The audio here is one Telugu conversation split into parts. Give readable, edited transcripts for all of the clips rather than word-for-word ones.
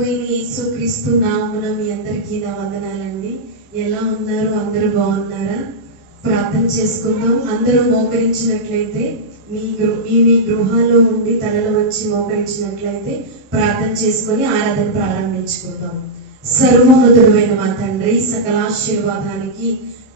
ప్రభువైన యేసుక్రీస్తు నామమున మీ అందరికీ నా వందనాలండి. ఎలా ఉన్నారు? అందరూ బాగున్నారా? ప్రార్థన చేసుకుందాం. అందరూ మోకరించినట్లయితే మీ గృహాల్లో ఉండి తలలు వంచి మోకరించినట్లయితే ప్రార్థన చేసుకొని ఆరాధన ప్రారంభించుకుందాం. సర్వోన్నతుడైన మా తండ్రి, సకల ఆశీర్వాదానికి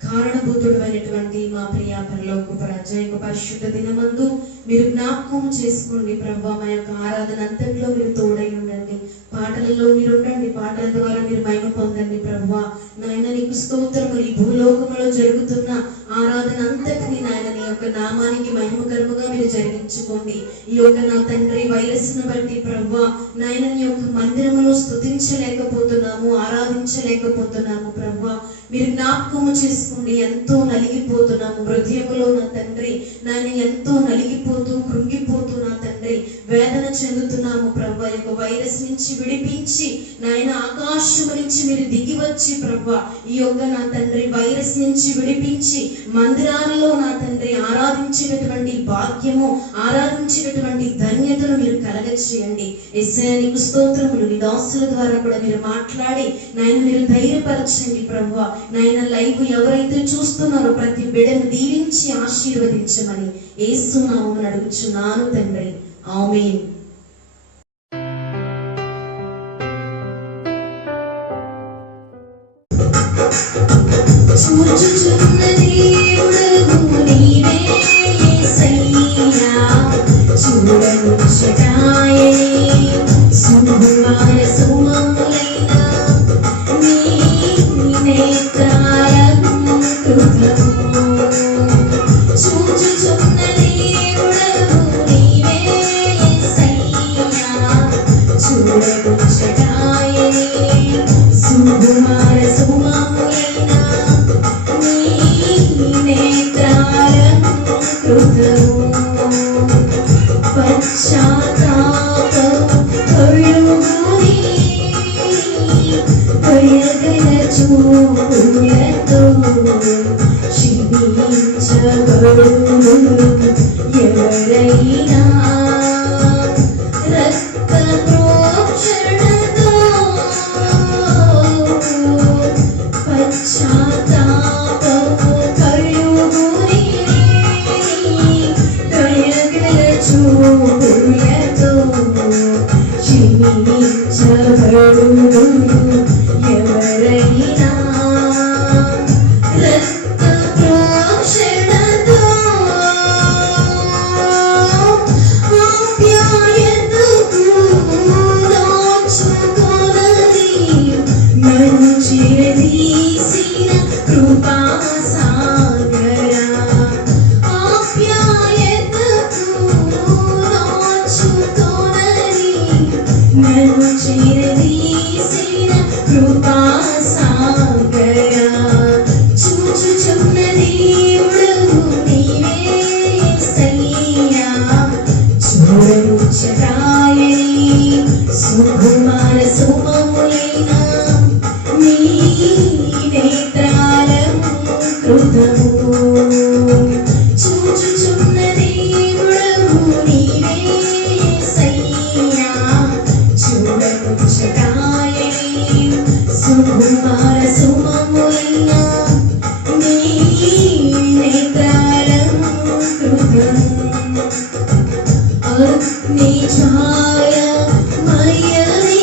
కారణభూతుడైనటువంటి మా ప్రియ పరలోకపు రాజా, యొక్క పరిశుద్ధ దినమందు మీరు జ్ఞాపకం చేసుకోండి ప్రభా. మా యొక్క ఆరాధన అంతట్లో మీరు తోడై ఉండండి. పాటలలో మీరు ఉండండి. పాటల ద్వారా మీరు మహిమ పొందండి ప్రభా. నాయన నీకు స్తోత్రములు. ఈ భూలోకములో జరుగుతున్న ఆరాధన అంతటిని నాయన నీ యొక్క నామానికి మహిమకరముగా మీరు జరిగించుకోండి. ఈ యొక్క నా తండ్రి వైరస్ ను బట్టి ప్రభా నాయన నీ యొక్క మందిరములో స్తుతించలేకపోతున్నాము, ఆరాధించలేకపోతున్నాము ప్రభా. మీరు జ్ఞాపకము చేసుకోండి. ఎంతో నలిగిపోతున్నాము హృదయములో నా తండ్రి. నాయన ఎంతో నలిగిపోతూ కృంగిపోతూ నా తండ్రి వేదన చెందుతున్నాము ప్రభా. యొక్క వైరస్ నుంచి విడిపించి నాయన ఆకాశం నుంచి మీరు దిగి వచ్చి ప్రభా ఈ యొక్క నా తండ్రి వైరస్ నుంచి విడిపించి మందిరాలలో నా తండ్రి ఆరాధించినటువంటి భాగ్యము, ఆరాధించినటువంటి ధన్యతను మీరు కలగచేయండి. యేసయ్యా నీకు స్తోత్రములు. నీ దాసుల ద్వారా కూడా మీరు మాట్లాడి నాయన మీరు ధైర్యపరచండి ప్రభా. నాయన లైవ్ ఎవరైతే చూస్తున్నారో ప్రతి బిడ్డను దీవించి ఆశీర్వదించమని యేసు నామమున అడుగుచున్నాను తండ్రి. ఆమేన్. చూచుచున్న దేవుడవు నీవే యేసయ్యా, చూడముచ్చటాయే సుమములైన నీ నేత్రాల కృపము. చూచుచున్న దేవుడవు నీవే యేసయ్యా, చూడముచ్చటాయే సుమములైన ఎవరైనా రక్త ప్రోక్షణతో పశ్చాత్తాపము కలుగుని దయగల చూపులతో క్షమించబడును. ఎవరైనా రక్త ప్రోక్షణతో ఆప్యాయతకు నోచుకొనని నన్ను చేరదీసిన కృపా సాగరా. ఆప్యాయతకు నోచుకొనని నన్ను చేరదీసిన కృపా సాగరా. చూచుచున్న దేవుడవు నీవే యేసయ్యా, చూడముచ్చటాయే సుకుమార సుమములైన నీ నేత్రాల కృపము. చూచుచున్న దేవుడవు నీవే యేసయ్యా, చూడముచ్చటాయే సుకుమార సుమములైన నీ నేత్రాల కృపము. అగ్ని ఛాయ మయని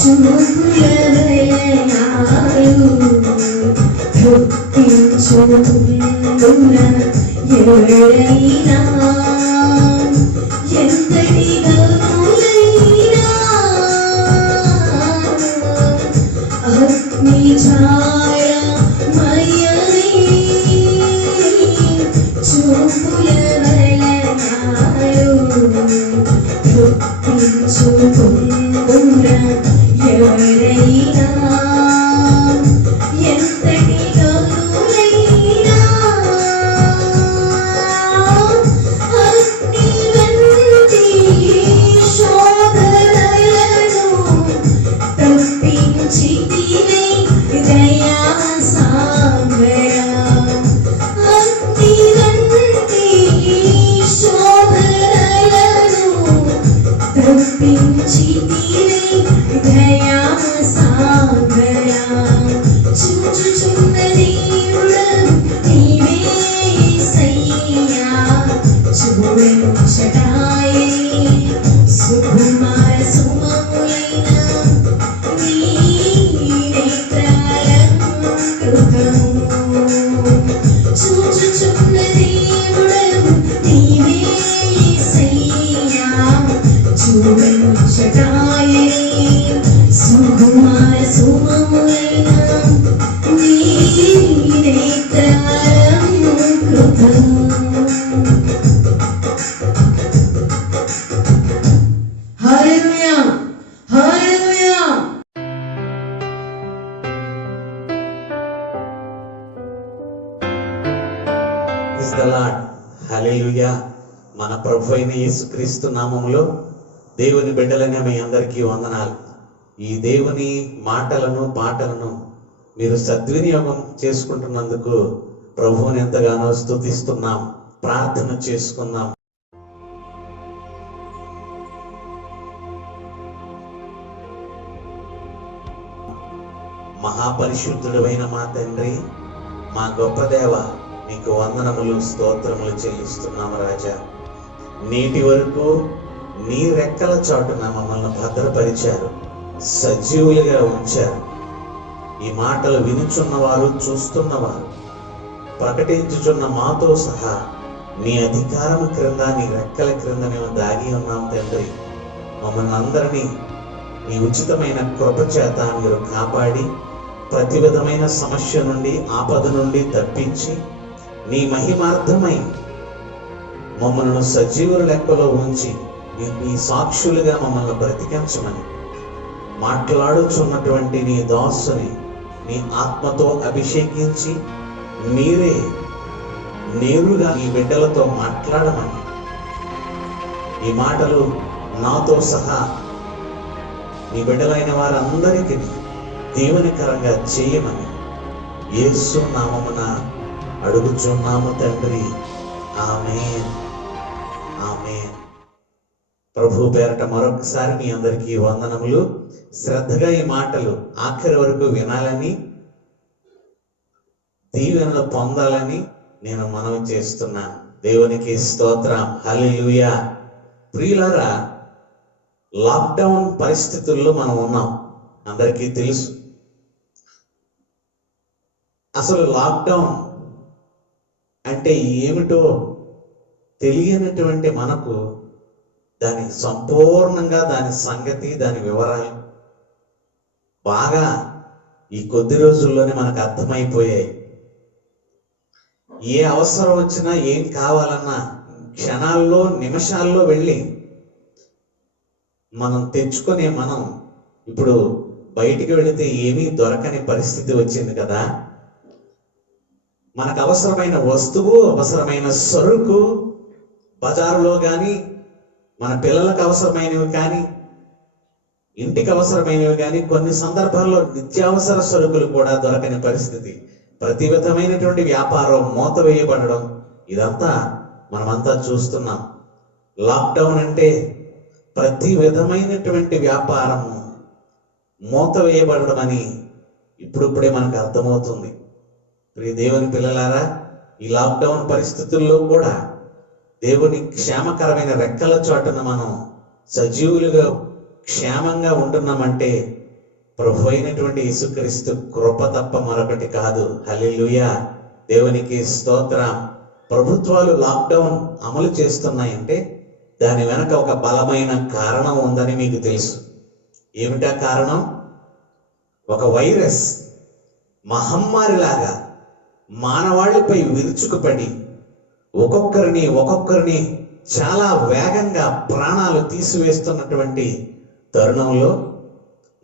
చూపుల వలయాలు గుర్తించుకున్న ఎవరైనా ఎంతటి గనులైనా అగ్ని ఛాయ మయని చూపుల వలయాలు గుర్తించుకున్న ఎవరైనా ఎంతటి గనులైనా అగ్ని వంటి శోధనలను తప్పించితివే దయా సాగరా. అగ్ని వంటి శోధనలను తప్పించి దయా సాగరా చూచుచున్న దేవుడవు నీవే యేసయ్యా చూడముచ్చటాయే సుకుమార సుమములైన నీ నేత్రాలంకృతము చూచుచున్న దేవుడవు నీవే యేసయ్యా చూడముచ్చటాయే సుకుమార సుమములైన నీ నేత్రాలంకృతము. Hallelujah hallelujah. Praise the Lord. Hallelujah. మన ప్రభు అయిన యేసుక్రీస్తు నామములో దేవుని బిడ్డలైన మీ అందరికీ వందనాలు. ఈ దేవుని మాటలను పాటలను మీరు సద్వినియోగం చేసుకుంటున్నందుకు ప్రభువుని ఎంతగానో స్తుతిస్తున్నాం. ప్రార్థన చేసుకుందాం. మహాపరిశుద్ధుడైన మా తండ్రి, మా గొప్ప దేవ, నీకు వందనములు స్తోత్రములు చెల్లిస్తున్నాము రాజా. నేటి వరకు నీ రెక్కల చాటున మమ్మల్ని భద్రపరిచారు, సజీవులుగా ఉంచారు. ఈ మాటలు వినుచున్నవారు, చూస్తున్నవారు, ప్రకటించుచున్న మాతో సహా నీ అధికారం క్రింద, నీ రెక్కల క్రింద మేము దాగి ఉన్నాం తండ్రి. మమ్మల్ని అందరినీ నీ ఉచితమైన కృప చేత మీరు కాపాడి ప్రతి విధమైన సమస్య నుండి, ఆపద నుండి తప్పించి నీ మహిమార్థమై మమ్మల్ని సజీవుల లెక్కలో ఉంచి నీ సాక్షులుగా మమ్మల్ని బ్రతికించమని మాట్లాడుచున్నటువంటి నీ దాసుని నీ ఆత్మతో అభిషేకించి మీరే నేరుగా ఈ బిడ్డలతో మాట్లాడమని, ఈ మాటలు నాతో సహా నీ బిడ్డలైన వారందరికీ దీవెనకరంగా చేయమని యేసు నామమున అడుగుచున్నాము తండ్రి. ఆమేన్ ఆమేన్. ప్రభు పేరట మరొకసారి మీ అందరికీ వందనములు. శ్రద్ధగా ఈ మాటలు ఆఖరి వరకు వినాలని, దీవెనలు పొందాలని నేను మనవి చేస్తున్నాను. దేవునికి స్తోత్రం. హల్లెలూయా. ప్రియులారా, లాక్డౌన్ పరిస్థితుల్లో మనం ఉన్నాం, అందరికీ తెలుసు. అసలు లాక్డౌన్ అంటే ఏమిటో తెలియనటువంటి మనకు దాని సంపూర్ణంగా దాని సంగతి, దాని వివరాలు బాగా ఈ కొద్ది రోజుల్లోనే మనకు అర్థమైపోయాయి. ఏ అవసరం వచ్చినా, ఏం కావాలన్నా క్షణాల్లో, నిమిషాల్లో వెళ్ళి మనం తెచ్చుకునే మనం ఇప్పుడు బయటికి వెళితే ఏమీ దొరకని పరిస్థితి వచ్చింది కదా. మనకు అవసరమైన వస్తువు, అవసరమైన సరుకు బజారులో కానీ, మన పిల్లలకు అవసరమైనవి కానీ, ఇంటికి అవసరమైనవి కానీ, కొన్ని సందర్భాల్లో నిత్యావసర సరుకులు కూడా దొరకని పరిస్థితి. ప్రతి విధమైనటువంటి వ్యాపారం మూతవేయబడడం, ఇదంతా మనమంతా చూస్తున్నాం. లాక్డౌన్ అంటే ప్రతి విధమైనటువంటి వ్యాపారము మూతవేయబడడం అని ఇప్పుడిప్పుడే మనకు అర్థమవుతుంది. ప్రియ దేవుని పిల్లలారా, ఈ లాక్డౌన్ పరిస్థితుల్లో కూడా దేవుని క్షేమకరమైన రెక్కల చోటున మనం సజీవులుగా క్షేమంగా ఉంటున్నామంటే ప్రభు అయినటువంటి యేసుక్రీస్తు కృప తప్ప మరొకటి కాదు. హల్లెలూయా. దేవునికి స్తోత్రం. ప్రభుత్వాలు లాక్డౌన్ అమలు చేస్తున్నాయంటే దాని వెనక ఒక బలమైన కారణం ఉందని మీకు తెలుసు. ఏమిటా కారణం? ఒక వైరస్ మహమ్మారిలాగా మానవాళిపై విరుచుకుపడి ఒక్కొక్కరిని చాలా వేగంగా ప్రాణాలు తీసివేస్తున్నటువంటి తరుణంలో,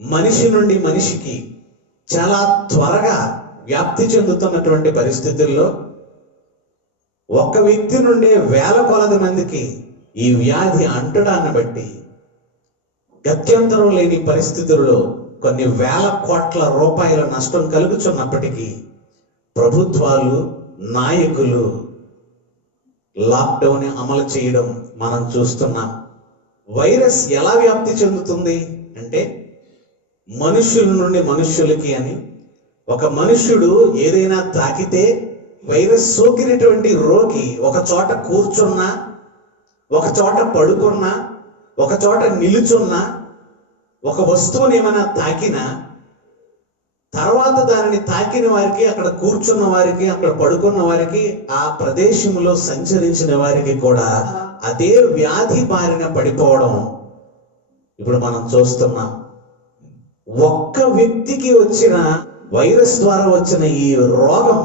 మనిషి నుండి మనిషికి చాలా త్వరగా వ్యాప్తి చెందుతున్నటువంటి పరిస్థితుల్లో, ఒక్క వ్యక్తి నుండే వేల కొలది మందికి ఈ వ్యాధి అంటడాన్ని బట్టి గత్యంతరం లేని పరిస్థితుల్లో కొన్ని వేల కోట్ల రూపాయల నష్టం కలుగుచున్నప్పటికీ ప్రభుత్వాలు, నాయకులు లాక్డౌన్ అమలు చేయడం మనం చూస్తున్నాం. వైరస్ ఎలా వ్యాప్తి చెందుతుంది అంటే మనుషుల నుండి మనుషులకి అని. ఒక మనుష్యుడు ఏదైనా తాకితే వైరస్ సోకినటువంటి రోగి ఒక చోట కూర్చున్నా, ఒక చోట పడుకున్నా, ఒక చోట నిలుచున్నా, ఒక వస్తువుని ఏమైనా తాకినా తర్వాత దానిని తాకిన వారికి, అక్కడ కూర్చున్న వారికి, అక్కడ పడుకున్న వారికి, ఆ ప్రదేశంలో సంచరించిన వారికి కూడా అదే వ్యాధి బారిన పడిపోవడం ఇప్పుడు మనం చూస్తున్నాం. ఒక్క వ్యక్తికి వచ్చిన వైరస్ ద్వారా వచ్చిన ఈ రోగం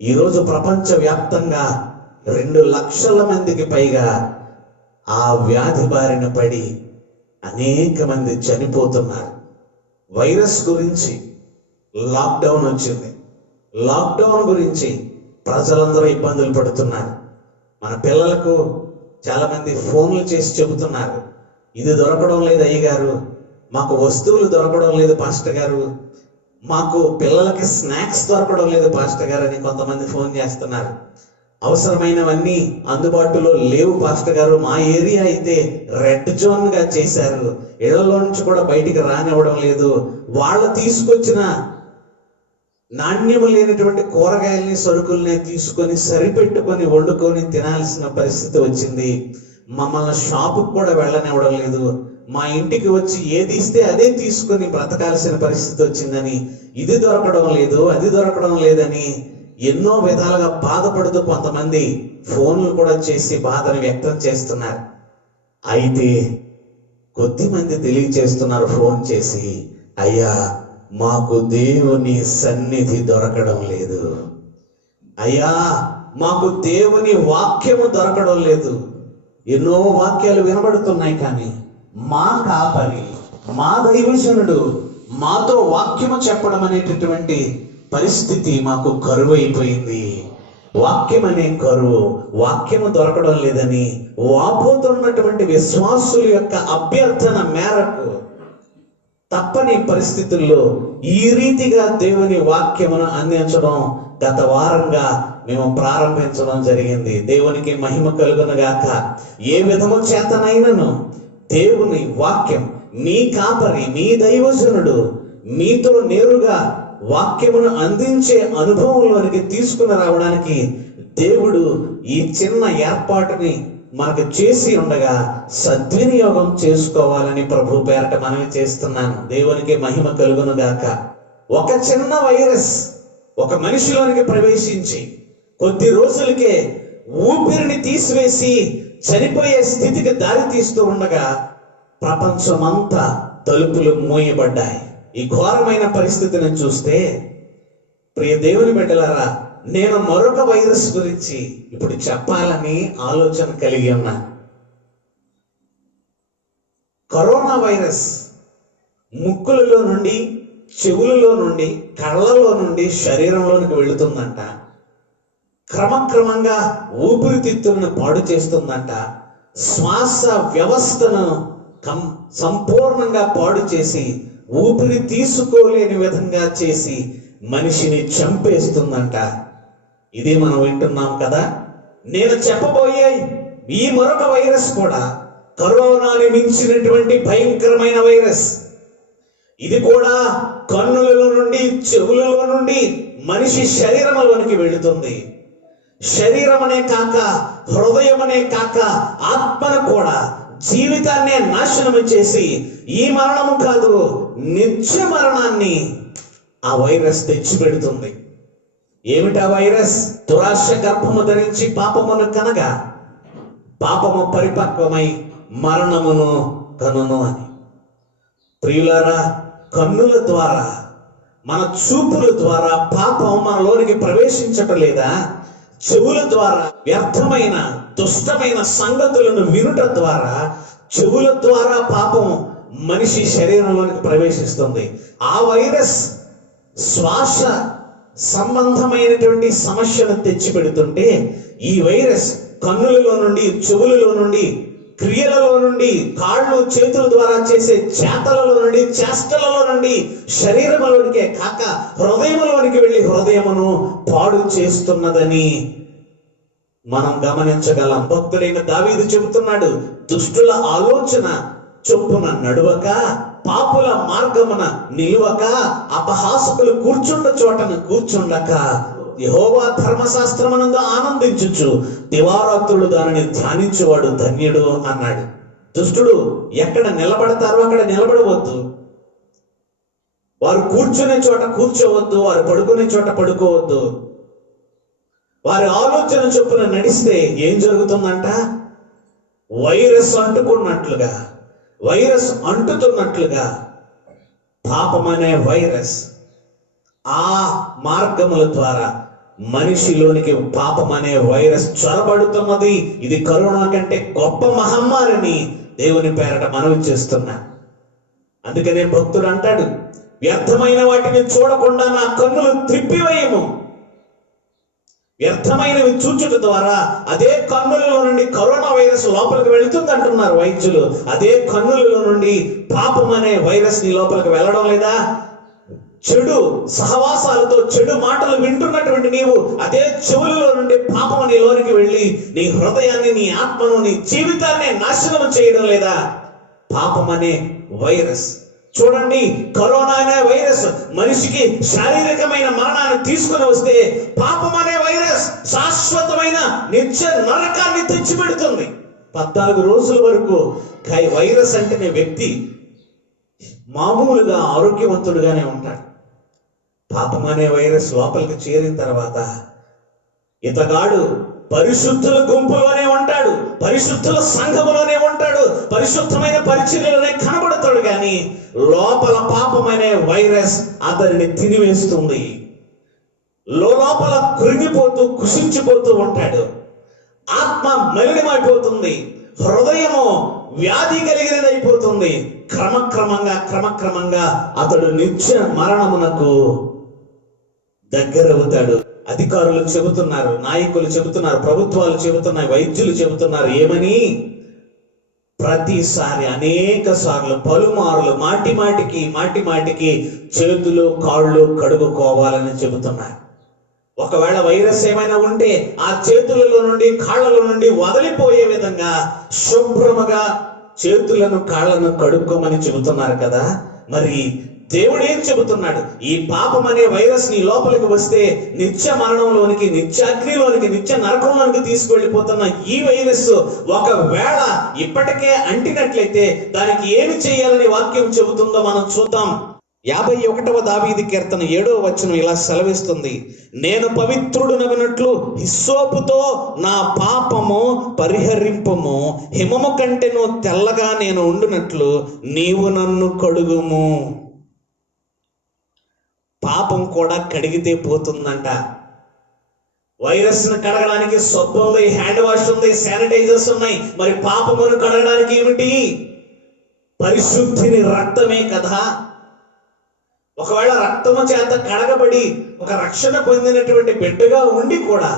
ఈరోజు ప్రపంచవ్యాప్తంగా 2 లక్షల మందికి పైగా ఆ వ్యాధి బారిన పడి అనేక మంది చనిపోతున్నారు. వైరస్ గురించి లాక్డౌన్ వచ్చింది. లాక్డౌన్ గురించి ప్రజలందరూ ఇబ్బందులు పడుతున్నారు. మన పిల్లలకు చాలా మంది ఫోన్లు చేసి చెబుతున్నారు, ఇది దొరకడం లేదు అయ్యగారు, మాకు వస్తువులు దొరకడం లేదు పాస్టర్ గారు, మాకు పిల్లలకి స్నాక్స్ దొరకడం లేదు పాస్టర్ గారు అని కొంతమంది ఫోన్ చేస్తున్నారు. అవసరమైనవన్నీ అందుబాటులో లేవు పాస్టర్ గారు, మా ఏరియా అయితే రెడ్ జోన్ గా చేశారు, ఇళ్లలో నుంచి కూడా బయటికి రానివ్వడం లేదు, వాళ్ళు తీసుకొచ్చిన నాణ్యము లేనటువంటి కూరగాయల్ని, సరుకుల్ని తీసుకొని సరిపెట్టుకొని వండుకొని తినాల్సిన పరిస్థితి వచ్చింది, మమ్మల్ని షాపుకు కూడా వెళ్ళనివ్వడం లేదు, మా ఇంటికి వచ్చి ఏది ఇస్తే అదే తీసుకొని బ్రతకాల్సిన పరిస్థితి వచ్చిందని, ఇది దొరకడం లేదు, అది దొరకడం లేదని ఎన్నో విధాలుగా బాధపడుతూ కొంతమంది ఫోన్లు కూడా చేసి బాధను వ్యక్తం చేస్తున్నారు. అయితే కొద్దిమంది తెలియచేస్తున్నారు ఫోన్ చేసి, అయ్యా మాకు దేవుని సన్నిధి దొరకడం లేదు, అయ్యా మాకు దేవుని వాక్యము దొరకడం లేదు. ఎన్నో వాక్యాలు వినబడుతున్నాయి, కానీ మా కాపరి, మా దైవజనుడు మాతో వాక్యము చెప్పడం అనేటటువంటి పరిస్థితి మాకు కరువు అయిపోయింది. వాక్యం అనే కరువు, వాక్యము దొరకడం లేదని వాపోతున్నటువంటి విశ్వాసుల యొక్క అభ్యర్థన మేరకు తప్పని పరిస్థితుల్లో ఈ రీతిగా దేవుని వాక్యమును అందించడం గత వారంగా మేము ప్రారంభించడం జరిగింది. దేవునికి మహిమ కలుగునుగాక. ఏ విధము చేతనైనను దేవుని వాక్యం, మీ కాపరి, మీ దైవజనుడు మీతో నేరుగా వాక్యమును అందించే అనుభవంలోనికి తీసుకుని రావడానికి దేవుడు ఈ చిన్న ఏర్పాటుని మనకు చేసి ఉండగా సద్వినియోగం చేసుకోవాలని ప్రభు పేరట మనవి చేస్తున్నాను. దేవునికి మహిమ కలుగును గాక. ఒక చిన్న వైరస్ ఒక మనిషిలోనికి ప్రవేశించి కొద్ది రోజులకే ఊపిరిని తీసివేసి చనిపోయే స్థితికి దారి తీస్తూ ఉండగా ప్రపంచమంతా తలుపులు మూయబడ్డాయి. ఈ ఘోరమైన పరిస్థితిని చూస్తే ప్రియ దేవుని బిడ్డలారా, నేను మరొక వైరస్ గురించి ఇప్పుడు చెప్పాలని ఆలోచన కలిగి ఉన్నా. కరోనా వైరస్ ముక్కులలో నుండి, చెవులలో నుండి, కళ్ళలో నుండి శరీరంలోనికి వెళుతుందంట. క్రమక్రమంగా ఊపిరితిత్తులను పాడు చేస్తుందంట. శ్వాస వ్యవస్థను సంపూర్ణంగా పాడు చేసి ఊపిరి తీసుకోలేని విధంగా చేసి మనిషిని చంపేస్తుందంట. ఇదే మనం వింటున్నాం కదా. నేను చెప్పబోయే ఈ మరొక వైరస్ కూడా కరోనాని మించినటువంటి భయంకరమైన వైరస్. ఇది కూడా కన్నులలో నుండి, చెవులలో నుండి మనిషి శరీరంలోనికి వెళుతుంది. శరీరం అనే కాక, హృదయం అనే కాక, ఆత్మను కూడా, జీవితాన్నే నాశనం చేసి ఈ మరణము కాదు, నిత్య మరణాన్ని ఆ వైరస్ తెచ్చిపెడుతుంది. ఏమిటా వైరస్? దురాశ గర్భము ధరించి పాపమును కనగా పాపము పరిపక్వమై మరణమును కనును అని. ప్రియులారా, కన్నుల ద్వారా, మన చూపుల ద్వారా పాపం మనలోనికి ప్రవేశించటం లేదా? చెవుల ద్వారా వ్యర్థమైన దుష్టమైన సంగతులను వినుట ద్వారా, చెవుల ద్వారా పాపం మనిషి శరీరంలోనికి ప్రవేశిస్తుంది. ఆ వైరస్ శ్వాస సంబంధమైనటువంటి సమస్యను తెచ్చిపెడుతుంటే, ఈ వైరస్ కన్నులలో నుండి, చెవులలో నుండి, క్రియలలో నుండి, కాళ్ళు చేతుల ద్వారా చేసే చేతలలో నుండి, చేష్టలలో నుండి శరీరంలోనికే కాక హృదయంలోనికి వెళ్ళి హృదయమును పాడు చేస్తున్నదని మనం గమనించగలం. భక్తుడైన దావీదు చెబుతున్నాడు, దుష్టుల ఆలోచన చొప్పున నడువక, పాపుల మార్గమున నిలువక, అపహాసకులు కూర్చుండ చోటను కూర్చుండక, యెహోవా ధర్మశాస్త్రమునందు ఆనందించుచు దివారాత్రులు దానిని ధ్యానించువాడు ధన్యుడు అన్నాడు. దుష్టుడు ఎక్కడ నిలబడతారో అక్కడ నిలబడవద్దు, వారు కూర్చునే చోట కూర్చోవద్దు, వారు పడుకునే చోట పడుకోవద్దు. వారి ఆలోచన చొప్పున నడిస్తే ఏం జరుగుతుందంట? వైరస్ అంటుకున్నట్లుగా, వైరస్ అంటుతున్నట్లుగా పాపం అనే వైరస్ ఆ మార్గముల ద్వారా మనిషిలోనికి పాపం అనే వైరస్ చొరబడుతున్నది. ఇది కరోనా కంటే గొప్ప మహమ్మారిని దేవుని పేరట మనవి చేస్తున్నా. అందుకనే భక్తుడు అంటాడు, వ్యర్థమైన వాటిని చూడకుండా నా కన్నులు త్రిప్పివేయము. వ్యర్థమైనవి చూచుట ద్వారా అదే కన్నులలో నుండి కరోనా వైరస్ లోపలికి వెళుతుంది అంటున్నారు వైద్యులు. అదే కన్నులలో నుండి పాపం అనే వైరస్ నీ లోపలికి వెళ్ళడం లేదా? చెడు సహవాసాలతో చెడు మాటలు వింటున్నటువంటి నీవు అదే చెవులలో నుండి పాపం నీలోనికి వెళ్ళి నీ హృదయాన్ని, నీ ఆత్మను, నీ జీవితాన్ని నాశనం చేయడం లేదా? పాపం అనే వైరస్. చూడండి, కరోనా అనే వైరస్ మనిషికి శారీరకమైన మరణాన్ని తీసుకుని వస్తే, పాపం అనే వైరస్ శాశ్వతమైన నిత్య నరకాన్ని తెచ్చిపెడుతుంది. 14 రోజుల వరకు వైరస్ అంటేనే వ్యక్తి మామూలుగా ఆరోగ్యవంతుడుగానే ఉంటాడు. పాపం అనే వైరస్ లోపలికి చేరిన తర్వాత ఇతగాడు పరిశుద్ధుల గుంపులోనే ఉంటాడు, పరిశుద్ధుల సంఘములోనే ఉంటాడు, పరిశుద్ధమైన పరిచర్యలోనే కనబడతాడు. కానీ లోపల పాపమనే వైరస్ అతనిని తినివేస్తుంది. లోపల కృంగిపోతూ కుషించిపోతూ ఉంటాడు. ఆత్మ మలినమైపోతుంది, హృదయము వ్యాధి కలిగినదైపోతుంది. క్రమక్రమంగా అతడు నిత్య మరణమునకు దగ్గరవుతాడు. అధికారులు చెబుతున్నారు, నాయకులు చెబుతున్నారు, ప్రభుత్వాలు చెబుతున్నాయి, వైద్యులు చెబుతున్నారు. ఏమని? ప్రతిసారి అనేక సార్లు పలుమార్లు మాటిమాటికి చేతులు కాళ్ళు కడుగుకోవాలని చెబుతున్నారు. ఒకవేళ వైరస్ ఏమైనా ఉంటే ఆ చేతులలో నుండి కాళ్ళలో నుండి వదిలిపోయే విధంగా శుభ్రముగా చేతులను కాళ్ళను కడుక్కోమని చెబుతున్నారు కదా. మరి దేవుడు ఏం చెబుతున్నాడు? ఈ పాపం అనే వైరస్ నీ లోపలికి వస్తే నిత్య మరణంలోనికి, నిత్య అగ్నిలోనికి, నిత్య నరకంలోనికి తీసుకువెళ్ళిపోతున్న ఈ వైరస్ ఒకవేళ ఇప్పటికే అంటినట్లయితే దానికి ఏమి చేయాలని వాక్యం చెబుతుందో మనం చూద్దాం. 51వ దావీదు కీర్తన 7వ వచనం ఇలా సెలవిస్తుంది, నేను పవిత్రుడునగునట్లు హిస్సోపుతో నా పాపము పరిహరింపము, హిమము కంటెను తెల్లగా నేను ఉండునట్లు నీవు నన్ను కడుగుము. పాపం కూడా కడిగితే పోతుందంట. వైరస్ ను కడగడానికి సబ్బు ఉంది, హ్యాండ్ వాష్ ఉంది, శానిటైజర్స్ ఉన్నాయి. మరి పాపమును కడగడానికి ఏమిటి? పరిశుద్ధిని రక్తమే కదా. ఒకవేళ రక్తము చేత కడగబడి ఒక రక్షణ పొందినటువంటి బిడ్డగా ఉండి కూడా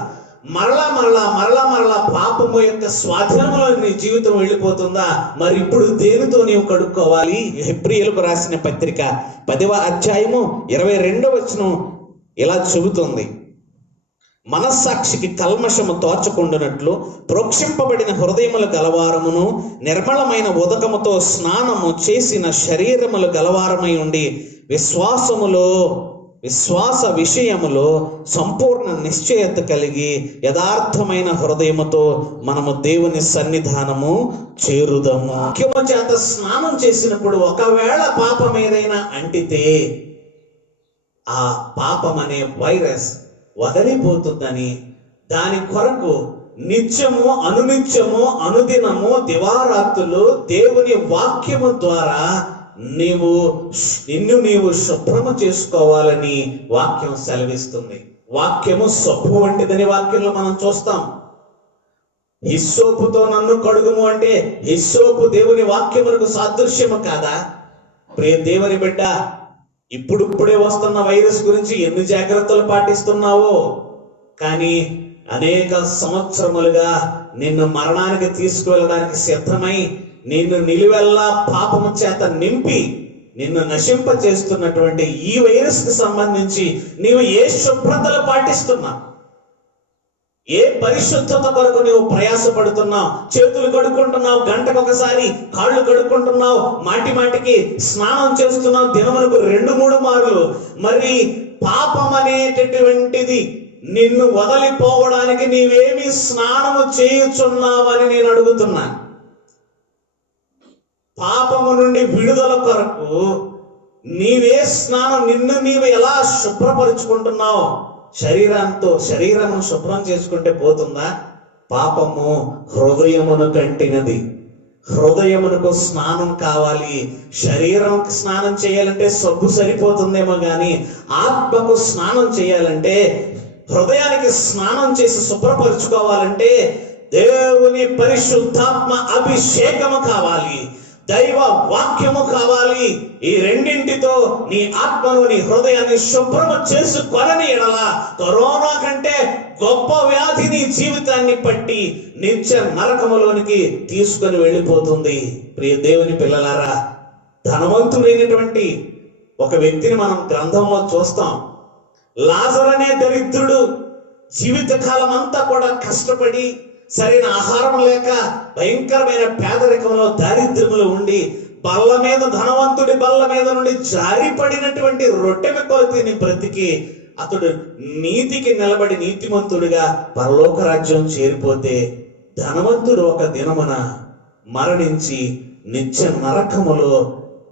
మరలా పాపము యొక్క స్వాధీనంలో నీ జీవితం వెళ్ళిపోతుందా? మరి ఇప్పుడు దేనితో నీవు కడుక్కోవాలి? హెబ్రీయులకు రాసిన పత్రిక 10వ అధ్యాయము 22వ వచనం ఇలా చెబుతుంది, మనస్సాక్షికి కల్మషము తోచకుండునట్లు ప్రోక్షింపబడిన హృదయములు గలవారమును నిర్మలమైన ఉదకముతో స్నానము చేసిన శరీరములు గలవారమై ఉండి విశ్వాస విషయములో సంపూర్ణ నిశ్చయత కలిగి యథార్థమైన హృదయముతో మనము దేవుని సన్నిధానము చేరుదము. వాక్యము చేత స్నానం చేసినప్పుడు ఒకవేళ పాపం ఏదైనా అంటితే ఆ పాపం అనే వైరస్ వదిలిపోతుందని, దాని కొరకు నిత్యము అనునిత్యము అనుదినము దివారాత్రులు దేవుని వాక్యము ద్వారా నిన్ను శుభ్రము చేసుకోవాలని వాక్యం సెలవిస్తుంది. వాక్యము సబ్బు వంటిదని వాక్యంలో మనం చూస్తాం. హిస్సోపుతో నన్ను కడుగుము అంటే హిస్సోపు దేవుని వాక్యములకు సాదృశ్యము కాదా? ప్రియ దేవుని బిడ్డ, ఇప్పుడిప్పుడే వస్తున్న వైరస్ గురించి ఎన్ని జాగ్రత్తలు పాటిస్తున్నావో, కానీ అనేక సంవత్సరములుగా నిన్ను మరణానికి తీసుకువెళ్ళడానికి సిద్ధమై నిన్ను నిలువెల్లా పాపము చేత నింపి నిన్ను నశింప చేస్తున్నటువంటి ఈ వైరస్ కి సంబంధించి నీవు ఏ శుభ్రతలు పాటిస్తున్నా? ఏ పరిశుద్ధత కొరకు నువ్వు ప్రయాసపడుతున్నావు? చేతులు కడుక్కుంటున్నావు గంటకు ఒకసారి, కాళ్ళు కడుక్కుంటున్నావు, మాటి మాటికి స్నానం చేస్తున్నావు దినములకు 2-3 మార్లు. మరి పాపం అనేటటువంటిది నిన్ను వదిలిపోవడానికి నీవేమి స్నానము చేయుచున్నావని నేను అడుగుతున్నా. పాపము నుండి విడుదల కొరకు నీవే స్నానం, నిన్ను నీవు ఎలా శుభ్రపరుచుకుంటున్నావు? శరీరమును శుభ్రం చేసుకుంటే పోతుందా? పాపము హృదయమును కంటినది. హృదయమునకు స్నానం కావాలి. శరీరం స్నానం చేయాలంటే సబ్బు సరిపోతుందేమో కానీ ఆత్మకు స్నానం చేయాలంటే, హృదయానికి స్నానం చేసి శుభ్రపరుచుకోవాలంటే దేవుని పరిశుద్ధాత్మ అభిషేకము కావాలి, దైవ వాక్యము కావాలి. ఈ రెండింటితో నీ ఆత్మను, నీ హృదయాన్ని శుభ్రము చేసుకొనని ఎడల కరోనా కంటే గొప్ప వ్యాధి నీ జీవితాన్ని పట్టి నిత్య నరకములోనికి తీసుకొని వెళ్ళిపోతుంది. ప్రియ దేవుని పిల్లలారా, ధనవంతుడైనటువంటి ఒక వ్యక్తిని మనం గ్రంథంలో చూస్తాం. లాజరు అనే దరిద్రుడు జీవితకాలం అంతా కూడా కష్టపడి సరైన ఆహారం లేక భయంకరమైన పేదరికంలో దారిద్ర్యంలో ఉండి బల్ల మీద, ధనవంతుడి బల్ల మీద నుండి జారిపడినటువంటి రొట్టె ముక్కలు తిని బ్రతికి అతడు నీతికి నిలబడి నీతిమంతుడిగా పరలోక రాజ్యం చేరిపోతే, ధనవంతుడు ఒక దినమున మరణించి నిత్య నరకములో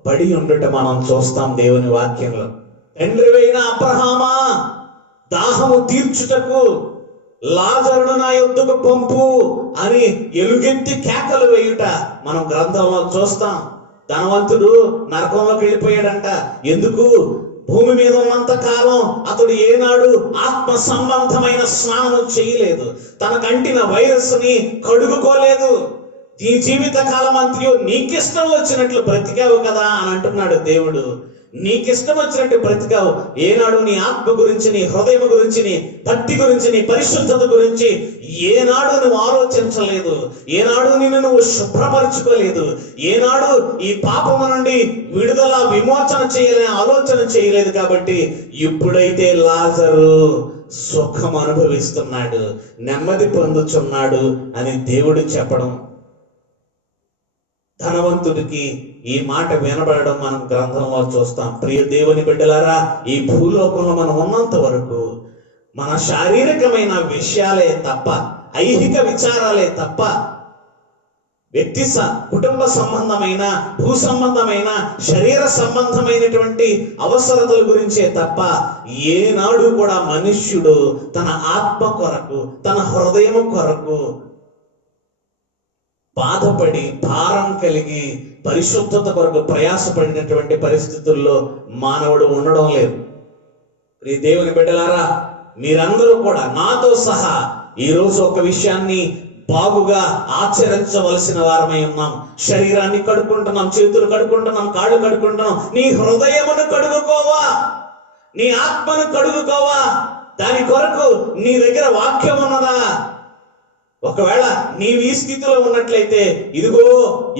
పడి ఉండట మనం చూస్తాం దేవుని వాక్యంలో. తండ్రివైన అబ్రహామా, దాహము తీర్చుటకు లాజరును నా యొద్దకు పంపు అని ఎలుగెత్తి కేకలు వేయుట మనం గ్రంథంలో చూస్తాం. ధనవంతుడు నరకంలోకి వెళ్ళిపోయాడంట. ఎందుకు? భూమి మీద ఉన్నంత కాలం అతడు ఏనాడు ఆత్మ సంబంధమైన స్నానం చేయలేదు, తనకంటిన వైరస్ ని కడుగుకోలేదు. ఈ జీవిత కాలం అంతయు నీకిష్టం వచ్చినట్లు బ్రతికావు కదా అని అంటున్నాడు దేవుడు. నీకిష్టం వచ్చినట్టు బ్రతికావు. ఏనాడు నీ ఆత్మ గురించి, నీ హృదయం గురించి, నీ భక్తి గురించి, నీ పరిశుద్ధత గురించి ఏనాడు నువ్వు ఆలోచించలేదు. ఏనాడు నిన్ను నువ్వు శుభ్రపరచుకోలేదు. ఏనాడు ఈ పాపము నుండి విడుదల, విమోచన చేయాలని ఆలోచన చేయలేదు. కాబట్టి ఇప్పుడైతే లాజరు సుఖం అనుభవిస్తున్నాడు, నెమ్మది పొందుచున్నాడు అని దేవుడు చెప్పడం, ధనవంతుడికి ఈ మాట వినబడడం మనం గ్రంథంలో చూస్తాం. ప్రియ దేవుని బిడ్డలారా, ఈ భూలోకంలో మనం ఉన్నంత వరకు మన శారీరకమైన విషయాలే తప్ప, ఐహిక విచారాలే తప్ప, వ్యక్తి కుటుంబ సంబంధమైన, భూ సంబంధమైన, శరీర సంబంధమైనటువంటి అవసరతల గురించే తప్ప ఏనాడు కూడా మనుష్యుడు తన ఆత్మ కొరకు, తన హృదయం కొరకు బాధపడి, భారం కలిగి, పరిశుద్ధత కొరకు ప్రయాసపడినటువంటి పరిస్థితుల్లో మానవుడు ఉండడం లేదు. ఈ దేవుని బిడ్డలారా, మీరందరూ కూడా నాతో సహా ఈరోజు ఒక విషయాన్ని బాగుగా ఆచరించవలసిన వారమై ఉన్నాం. శరీరాన్ని కడుక్కుంటున్నాం, చేతులు కడుక్కుంటున్నాం, కాళ్ళు కడుక్కుంటున్నాం. నీ హృదయమును కడుగుకోవా, నీ ఆత్మను కడుగుకోవా. దాని కొరకు నీ దగ్గర వాక్యం ఉన్నదా? ఒకవేళ నీవు ఈ స్థితిలో ఉన్నట్లయితే, ఇదిగో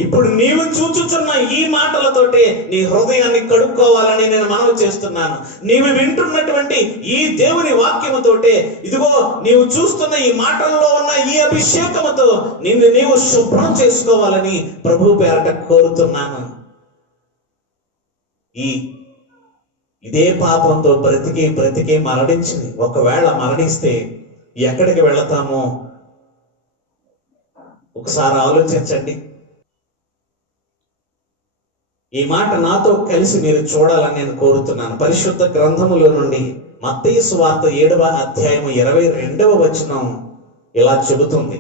ఇప్పుడు నీవు చూచుచున్న ఈ మాటలతోటే నీ హృదయాన్ని కడుక్కోవాలని నేను మనవి చేస్తున్నాను. నీవు వింటున్నటువంటి ఈ దేవుని వాక్యముతోటే, ఇదిగో నీవు చూస్తున్న ఈ మాటల్లో ఉన్న ఈ అభిషేకముతో నిన్ను నీవు శుభ్రం చేసుకోవాలని ప్రభు పేరట కోరుతున్నాను. ఇదే పాపంతో బ్రతికి మరణించింది. ఒకవేళ మరణిస్తే ఎక్కడికి వెళతామో ఒకసారి ఆలోచించండి. ఈ మాట నాతో కలిసి మీరు చూడాలని నేను కోరుతున్నాను. పరిశుద్ధ గ్రంథములో నుండి మత్తయి సువార్త 7వ అధ్యాయం 22వ వచనం ఇలా చెబుతుంది.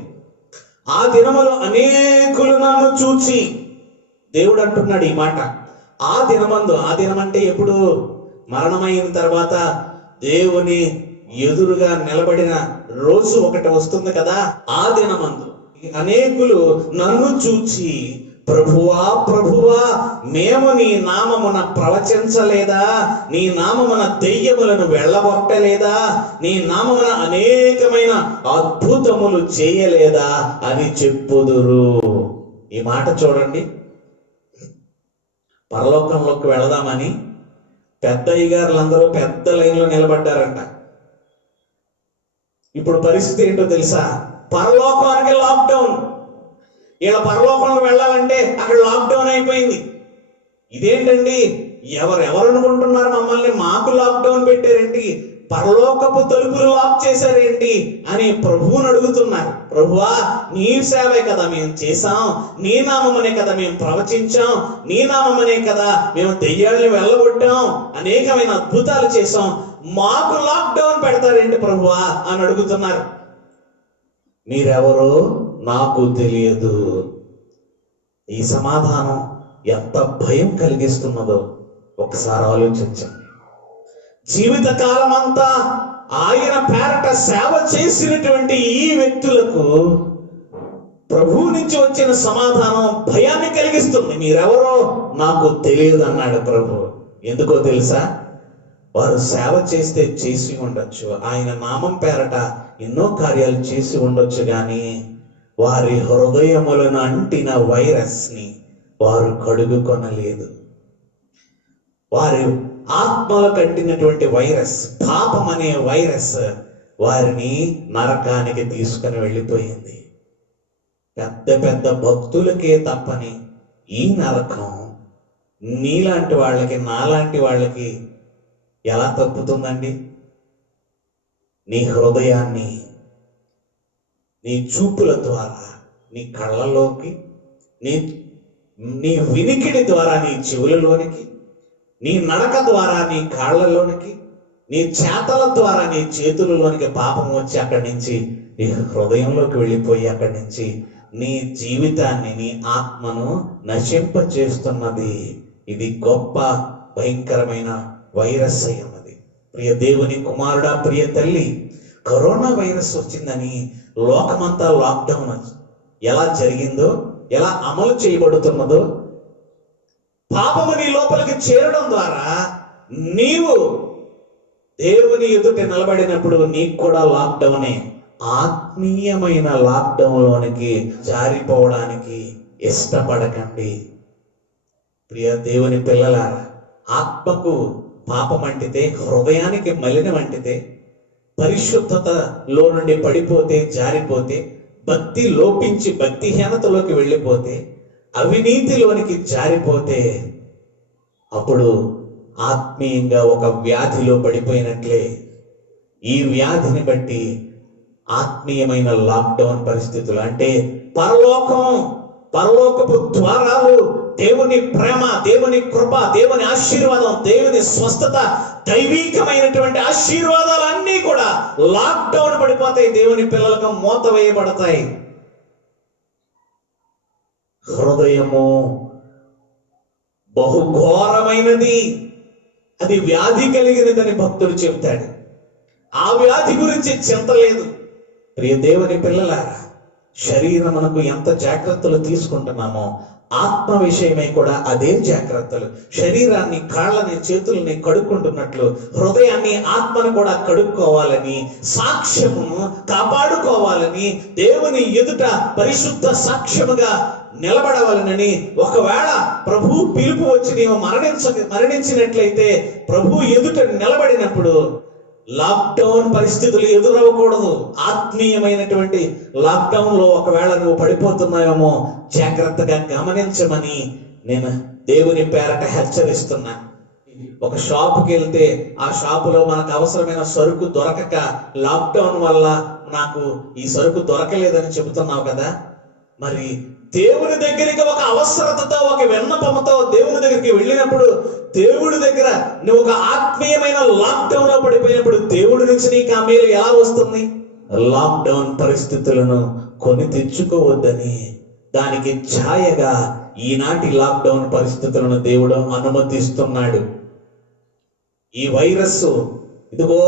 ఆ దినములో అనేకులు నన్ను చూచి, దేవుడు అంటున్నాడు ఈ మాట. ఆ దినమందు, ఆ దినం అంటే ఎప్పుడు? మరణమైన తర్వాత దేవుని ఎదురుగా నిలబడిన రోజు ఒకటి వస్తుంది కదా. ఆ దినమందు అనేకులు నన్ను చూచి, ప్రభువా ప్రభువా, మేము నీ నామమున ప్రవచించలేదా? నీ నామమున దెయ్యములను వెళ్ళగొట్టలేదా? నీ నామమున అనేకమైన అద్భుతములు చేయలేదా అని చెప్పుదురు. ఈ మాట చూడండి. పరలోకంలోకి వెళదామని పెద్ద అయ్యగారులందరూ పెద్ద లైన్లో నిలబడ్డారంట. ఇప్పుడు పరిస్థితి ఏంటో తెలుసా? పరలోకానికి లాక్డౌన్. ఇలా పరలోకంలో వెళ్ళాలంటే అక్కడ లాక్డౌన్ అయిపోయింది. ఇదేంటండి, ఎవరెవరు అనుకుంటున్నారు మమ్మల్ని? మాకు లాక్డౌన్ పెట్టారేంటి, పరలోకపు తలుపులు లాక్ చేశారేంటి అని ప్రభువుని అడుగుతున్నారు. ప్రభువా, నీ సేవే కదా మేము చేశాం, నీ నామమనే కదా మేము ప్రవచించాం, నీ నామమనే కదా మేము దెయ్యాల్ని వెళ్ళగొట్టాం, అనేకమైన అద్భుతాలు చేశాం, మాకు లాక్డౌన్ పెడతారేంటి ప్రభువా అని అడుగుతున్నారు. మీరెవరో నాకు తెలియదు. ఈ సమాధానం ఎంత భయం కలిగిస్తున్నదో ఒకసారి ఆలోచించండి. జీవితకాలం అంతా ఆయన పేరట సేవ చేసినటువంటి ఈ వ్యక్తులకు ప్రభువు నుంచి వచ్చిన సమాధానం భయాన్ని కలిగిస్తుంది. మీరెవరో నాకు తెలియదు అన్నాడు ప్రభు. ఎందుకో తెలుసా? వారు సేవ చేస్తే చేసి ఉండొచ్చు, ఆయన నామం పేరట ఎన్నో కార్యాలు చేసి ఉండొచ్చు, కానీ వారి హృదయములను అంటిన వైరస్ ని వారు కడుగుకొనలేదు. వారి ఆత్మలకు అంటినటువంటి వైరస్, పాపం అనే వైరస్ వారిని నరకానికి తీసుకుని వెళ్ళిపోయింది. పెద్ద పెద్ద భక్తులకే తప్పని ఈ నరకం నీలాంటి వాళ్ళకి, నాలాంటి వాళ్ళకి ఎలా తప్పుతుందండి? నీ హృదయాన్ని నీ చూపుల ద్వారా, నీ కళ్ళలోకి, నీ వినికిడి ద్వారా నీ చెవులలోనికి, నీ నడక ద్వారా నీ కాళ్ళలోనికి, నీ చేతల ద్వారా నీ చేతులలోనికి పాపం వచ్చి అక్కడి నుంచి నీ హృదయంలోకి వెళ్ళిపోయి అక్కడి నుంచి నీ జీవితాన్ని, నీ ఆత్మను నశింప చేస్తున్నది. ఇది గొప్ప భయంకరమైన వైరస్ అయి ఉన్నది. ప్రియ దేవుని కుమారుడా, ప్రియ తల్లి, కరోనా వైరస్ వచ్చిందని లోకమంతా లాక్డౌన్ ఎలా జరిగిందో, ఎలా అమలు చేయబడుతున్నదో, పాపము నీ లోపలికి చేరడం ద్వారా నీవు దేవుని ఎదుట నిలబడినప్పుడు నీకు కూడా లాక్డౌనే. ఆత్మీయమైన లాక్డౌన్లోనికి జారిపోవడానికి ఇష్టపడకండి. ప్రియ దేవుని పిల్లలారా, ఆత్మకు పాపం అంటితే, హృదయానికి మలినం అంటితే, పరిశుద్ధతలో నుండి పడిపోతే, జారిపోతే, భక్తి లోపించి భక్తిహీనతలోకి వెళ్ళిపోతే, అవినీతిలోనికి జారిపోతే, అప్పుడు ఆత్మీయంగా ఒక వ్యాధిలో పడిపోయినట్లే. ఈ వ్యాధిని బట్టి ఆత్మీయమైన లాక్డౌన్ పరిస్థితులు, అంటే పరలోకపు ద్వారాలు, దేవుని ప్రేమ, దేవుని కృప, దేవుని ఆశీర్వాదం, దేవుని స్వస్థత, దైవికమైనటువంటి ఆశీర్వాదాలు అన్నీ కూడా లాక్డౌన్ పడిపోతాయి. దేవుని పిల్లలకు మూత వేయబడతాయి. హృదయము బహుఘోరమైనది, అది వ్యాధి కలిగినదని భక్తుడు చెబుతాడు. ఆ వ్యాధి గురించి చింత లేదు. ప్రియ దేవుని పిల్లలారా, శరీరమునకు ఎంత జాగ్రత్తలు తీసుకుంటున్నామో ఆత్మ విషయమై కూడా అదే జాగ్రత్తలు. శరీరాన్ని, కాళ్ళని, చేతుల్ని కడుక్కుంటున్నట్లు హృదయాన్ని, ఆత్మను కూడా కడుక్కోవాలని, సాక్ష్యమును కాపాడుకోవాలని, దేవుని ఎదుట పరిశుద్ధ సాక్ష్యముగా నిలబడవాలనని, ఒకవేళ ప్రభు పిలుపు వచ్చి నీవు మరణించినట్లయితే ప్రభు ఎదుట నిలబడినప్పుడు లాక్డౌన్ పరిస్థితులు ఎదురవ్వకూడదు. ఆత్మీయమైనటువంటి లాక్డౌన్ లో ఒకవేళ నువ్వు పడిపోతున్నావేమో జాగ్రత్తగా గమనించమని నేను దేవుని పేరట హెచ్చరిస్తున్నా. ఒక షాపుకి వెళ్తే ఆ షాపులో మనకు అవసరమైన సరుకు దొరకక, లాక్డౌన్ వల్ల నాకు ఈ సరుకు దొరకలేదని చెబుతున్నావు కదా, మరి దేవుని దగ్గరికి ఒక అవసరతతో, ఒక విన్నపంతో దేవుని దగ్గరికి వెళ్ళినప్పుడు, దేవుడి దగ్గర నువ్వు ఒక ఆత్మీయమైన లాక్డౌన్ లో పడిపోయినప్పుడు దేవుడి నుంచి నీకు ఆ మేలు ఎలా వస్తుంది? లాక్డౌన్ పరిస్థితులను కొని తెచ్చుకోవద్దని, దానికి ఛాయగా ఈనాటి లాక్డౌన్ పరిస్థితులను దేవుడు అనుమతిస్తున్నాడు. ఈ వైరస్ ఇదిగో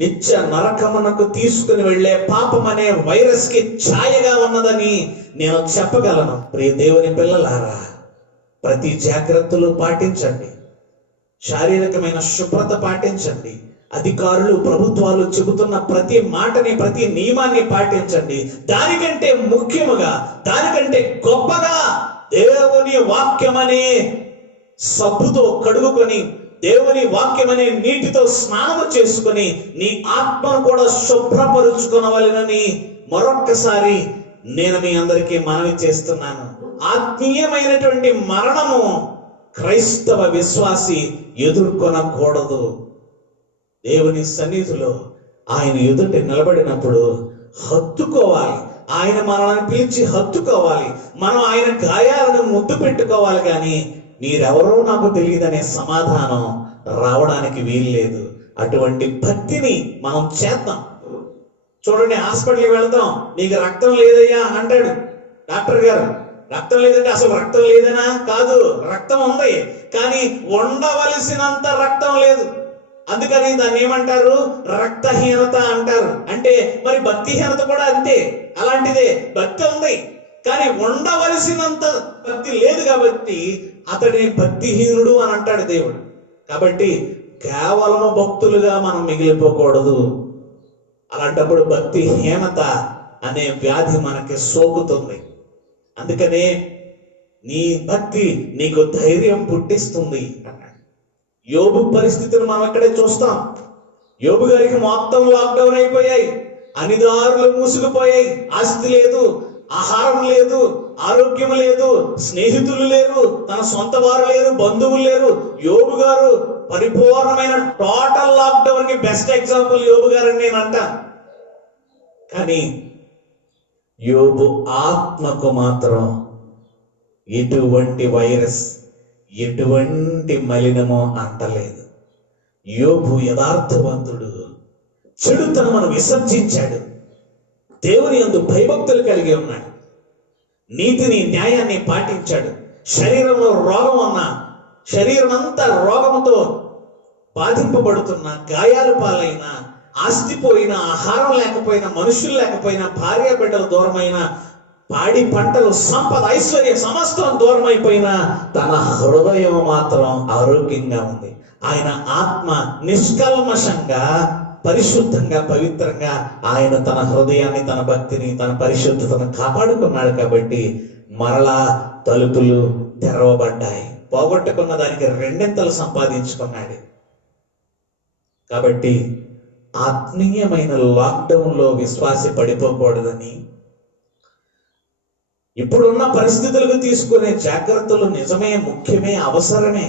నిత్య నరకమునకు తీసుకుని వెళ్లే పాపం అనే వైరస్ కి ఛాయగా ఉన్నదని నేను చెప్పగలను. ప్రియ దేవుని పిల్లలారా, ప్రతి జాగ్రత్తలు పాటించండి, శారీరకమైన శుభ్రత పాటించండి, అధికారులు, ప్రభుత్వాలు చెబుతున్న ప్రతి మాటని, ప్రతి నియమాన్ని పాటించండి. దానికంటే ముఖ్యముగా, దానికంటే గొప్పగా దేవుని వాక్యమనే సబ్బుతో కడుగుకొని దేవుని వాక్యం అనే నీటితో స్నానము చేసుకుని నీ ఆత్మను కూడా శుభ్రపరుచుకునవలెనని మరొక్కసారి నేను మీ అందరికీ మనవి చేస్తున్నాను. ఆత్మీయమైనటువంటి మరణము క్రైస్తవ విశ్వాసి ఎదుర్కొనకూడదు. దేవుని సన్నిధిలో ఆయన ఎదుట నిలబడినప్పుడు హత్తుకోవాలి. ఆయన మనల్ని పిలిచి హత్తుకోవాలి. మనం ఆయన గాయాలను ముద్దు పెట్టుకోవాలి. కానీ మీరెవరో నాకు తెలియదనే సమాధానం రావడానికి వీల్లేదు. అటువంటి భక్తిని మనం చేద్దాం. చూడండి, హాస్పిటల్కి వెళ్దాం, నీకు రక్తం లేదయ్యా అంటాడు డాక్టర్ గారు. రక్తం లేదంటే అసలు రక్తం లేదనా? కాదు, రక్తం ఉంది, కానీ ఉండవలసినంత రక్తం లేదు. అందుకని దాన్ని ఏమంటారు? రక్తహీనత అంటారు. అంటే మరి భక్తిహీనత కూడా అంతే, అలాంటిదే. భక్తి ఉంది కానీ ఉండవలసినంత భక్తి లేదు, కాబట్టి అతడిని భక్తిహీనుడు అని అంటాడు దేవుడు. కాబట్టి కేవలము భక్తులుగా మనం మిగిలిపోకూడదు. అలాంటప్పుడు భక్తిహీనత అనే వ్యాధి మనకి సోకుతుంది. అందుకనే నీ భక్తి నీకు ధైర్యం పుట్టిస్తుంది అన్నాడు. యోబు పరిస్థితిని మనం ఇక్కడే చూస్తాం. యోబు గారికి మొత్తం లాక్డౌన్ అయిపోయాయి, అన్ని దారులు మూసుకుపోయాయి. ఆస్తి లేదు, ఆహారం లేదు, ఆరోగ్యం లేదు, స్నేహితులు లేరు, తన సొంత వారు లేరు, బంధువులు లేరు. యోబు గారు పరిపూర్ణమైన టోటల్ లాక్డౌన్ కి బెస్ట్ ఎగ్జాంపుల్ యోబు గారు అని నేను అంటాను. కానీ యోబు ఆత్మకు మాత్రం ఎటువంటి వైరస్, ఎటువంటి మలినమో అంటలేదు. యోబు యథార్థవంతుడు, చెడుతనమును విసర్జించాడు, దేవుని యందు భయభక్తులు కలిగి ఉన్నాడు, నీతిని న్యాయాన్ని పాటించాడు. శరీరంలో రోగం ఉన్నా, శరీరం అంతా రోగంతో బాధింపబడుతున్న, గాయాలు పాలైన, ఆస్తి పోయినా, ఆహారం లేకపోయినా, మనుషులు లేకపోయినా, భార్య బిడ్డలు దూరమైన, పాడి పంటలు, సంపద, ఐశ్వర్య సమస్తం దూరం అయిపోయినా తన హృదయం మాత్రం ఆరోగ్యంగా ఉంది. ఆయన ఆత్మ నిష్కల్మషంగా, పరిశుద్ధంగా, పవిత్రంగా ఆయన తన హృదయాన్ని, తన భక్తిని, తన పరిశుద్ధతను కాపాడుకున్నాడు. కాబట్టి మరలా తలుపులు తెరవబడ్డాయి. పోగొట్టుకున్న దానికి రెండింతలు సంపాదించుకున్నాడు. కాబట్టి ఆత్మీయమైన లాక్డౌన్లో విశ్వాసి పడిపోకూడదని, ఇప్పుడున్న పరిస్థితులకు తీసుకునే జాగ్రత్తలు నిజమే, ముఖ్యమే, అవసరమే.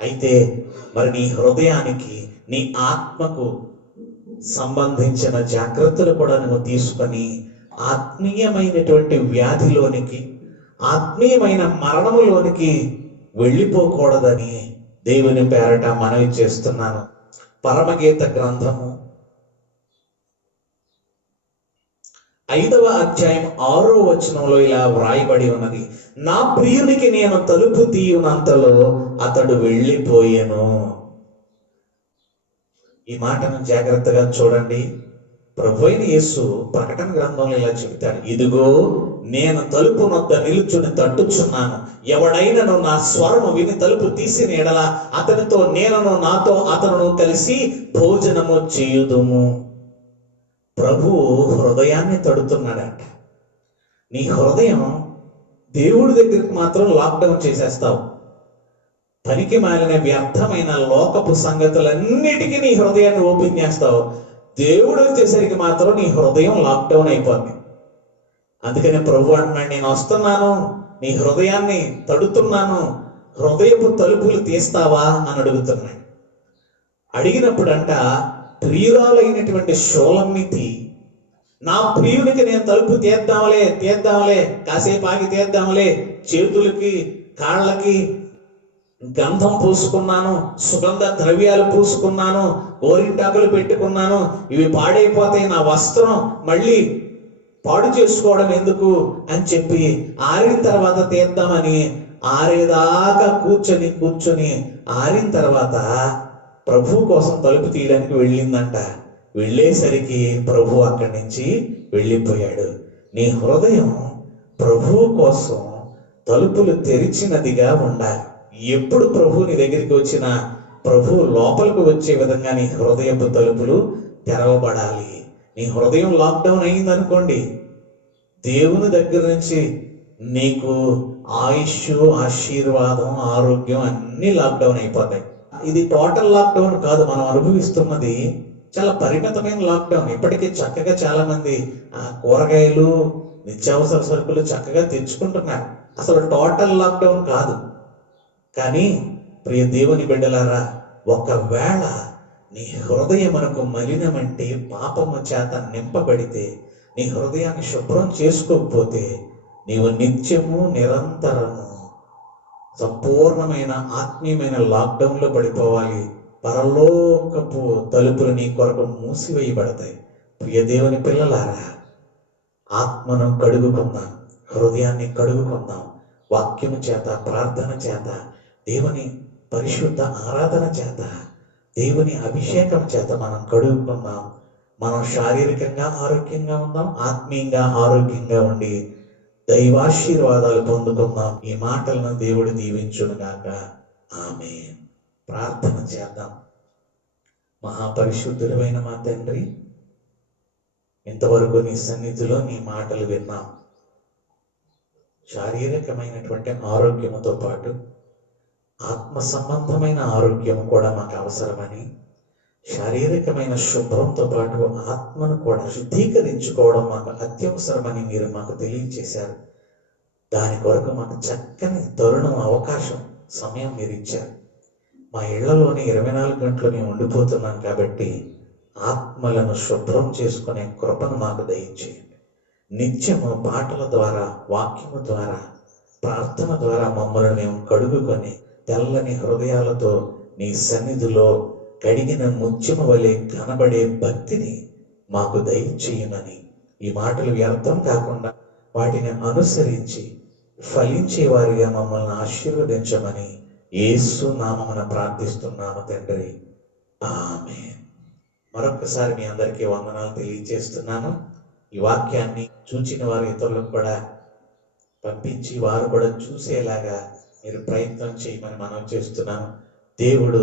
అయితే మరి నీ హృదయానికి, నీ ఆత్మకు సంబంధించిన జాగ్రత్తలు కూడా నువ్వు తీసుకొని ఆత్మీయమైనటువంటి వ్యాధిలోనికి, ఆత్మీయమైన మరణములోనికి వెళ్ళిపోకూడదని దేవుని పేరట మనవి చేస్తున్నాను. పరమగీత గ్రంథము 5వ అధ్యాయం 6వ వచనంలో ఇలా వ్రాయబడి ఉన్నది, నా ప్రియునికి నేను తలుపు తీయునంతలో అతడు వెళ్ళిపోయెను. ఈ మాటను జాగ్రత్తగా చూడండి. ప్రభువైన యేసు ప్రకటన గ్రంథంలో ఇలా చెబుతాడు, ఇదిగో నేను తలుపు నొద్ద నిలుచుని తట్టుచున్నాను, ఎవడైనను నా స్వరము విని తలుపు తీసిన ఎడల అతనితో నేనను, నాతో అతను కలిసి భోజనము చేయుదుము. ప్రభువు హృదయాన్ని తడుతున్నాడట. నీ హృదయం దేవుడి దగ్గరికి మాత్రం లాక్డౌన్ చేసేస్తావు. పనికి మాలిన వ్యర్థమైన లోకపు సంగతులన్నిటికీ నీ హృదయాన్ని ఓపెన్ చేస్తావు. దేవుడు వచ్చేసరికి మాత్రం నీ హృదయం లాక్డౌన్ అయిపోద్ది. అందుకని ప్రభు అంటున్నాడు, నేను వస్తున్నాను, నీ హృదయాన్ని తడుతున్నాను, హృదయపు తలుపులు తీస్తావా అని అడుగుతున్నాడు. అడిగినప్పుడంట ప్రియురాలైనటువంటి షోలమ్మితి, నా ప్రియునికి నేను తలుపు తీద్దాంలే, కాసేపు ఆగి తీద్దాంలే, చేతులకి కాళ్ళకి గంధం పూసుకున్నాను, సుగంధ ద్రవ్యాలు పూసుకున్నాను, గోరింటాకులు పెట్టుకున్నాను, ఇవి పాడైపోతాయి, నా వస్త్రం మళ్ళీ పాడు చేసుకోవడం ఎందుకు అని చెప్పి ఆరిన తర్వాత తీద్దామని ఆరేదాకా కూర్చొని ఆరిన తర్వాత ప్రభు కోసం తలుపు తీయడానికి వెళ్ళిందంట. వెళ్ళేసరికి ప్రభు అక్కడి నుంచి వెళ్ళిపోయాడు. నీ హృదయం ప్రభువు కోసం తలుపులు తెరిచినదిగా ఉండాలి. ఎప్పుడు ప్రభు నీ దగ్గరికి వచ్చినా ప్రభు లోపలికి వచ్చే విధంగా నీ హృదయపు తలుపులు తెరవబడాలి. నీ హృదయం లాక్డౌన్ అయిందనుకోండి, దేవుని దగ్గర నుంచి నీకు ఆయుష్, ఆశీర్వాదం, ఆరోగ్యం అన్నీ లాక్డౌన్ అయిపోతాయి. ఇది టోటల్ లాక్డౌన్ కాదు, మనం అనుభవిస్తున్నది చాలా పరిమితమైన లాక్డౌన్. ఇప్పటికీ చక్కగా చాలా మంది కూరగాయలు, నిత్యావసర సరుకులు చక్కగా తెచ్చుకుంటున్నారు. అసలు టోటల్ లాక్డౌన్ కాదు. కానీ ప్రియ దేవుని బిడ్డలారా, ఒకవేళ నీ హృదయమునకు మలినమంటే, పాపము చేత నింపబడితే, నీ హృదయాన్ని శుభ్రం చేసుకోకపోతే, నీవు నిత్యము నిరంతరము సంపూర్ణమైన ఆత్మీయమైన లాక్డౌన్లో పడిపోవాలి. పరలోకపు తలుపులు నీ కొరకు మూసివేయబడతాయి. ప్రియ దేవుని పిల్లలారా, ఆత్మను కడుగుకుందాం, హృదయాన్ని కడుగుకుందాం. వాక్యము చేత, ప్రార్థన చేత, దేవుని పరిశుద్ధ ఆరాధన చేత, దేవుని అభిషేకం చేత మనం కడుగుకుందాం. మనం శారీరకంగా ఆరోగ్యంగా ఉందాం, ఆత్మీయంగా ఆరోగ్యంగా ఉండి దైవాశీర్వాదాలు పొందుకుందాం. ఈ మాటలను దేవుడు దీవించునుగాక. ఆమేన్. ప్రార్థన చేద్దాం. మహాపరిశుద్ధుడైన మా తండ్రి, ఇంతవరకు నీ సన్నిధిలో నీ మాటలు విన్నాం. శారీరకమైనటువంటి ఆరోగ్యముతో పాటు ఆత్మ సంబంధమైన ఆరోగ్యం కూడా మాకు అవసరమని, శారీరకమైన శుభ్రంతో పాటు ఆత్మను కూడా శుద్ధీకరించుకోవడం మాకు అత్యవసరమని మీరు మాకు తెలియజేశారు. దాని కొరకు మాకు చక్కని తరుణం, అవకాశం, సమయం మీరు ఇచ్చారు. మా ఇళ్లలోనే 24 గంటలు మేము ఉండిపోతున్నాం కాబట్టి ఆత్మలను శుభ్రం చేసుకునే కృపను మాకు దయచేయండి. నిత్యము పాటల ద్వారా, వాక్యము ద్వారా, ప్రార్థన ద్వారా మమ్మల్ని మేము కడుగుకొని తెల్లని హృదయాలతో నీ సన్నిధిలో కడిగిన ముత్యము వలె కనబడే భక్తిని మాకు దయచేయమని, ఈ మాటలు వ్యర్థం కాకుండా వాటిని అనుసరించి ఫలించే వారిగా మమ్మల్ని ఆశీర్వదించమని యేసు నామమున ప్రార్థిస్తున్నాము తండ్రి. ఆమేన్. మరొకసారి మీ అందరికీ వందనాలు తెలియజేస్తున్నాను. ఈ వాక్యాన్ని చూచిన వారు ఇతరులకు కూడా పంపించి వారు కూడా చూసేలాగా మీరు ప్రయత్నం చేయమని మనం చేస్తున్నాను. దేవుడు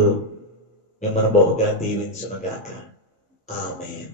మిమ్మల్ని బహుగా దీవించునుగాక. ఆమేన్.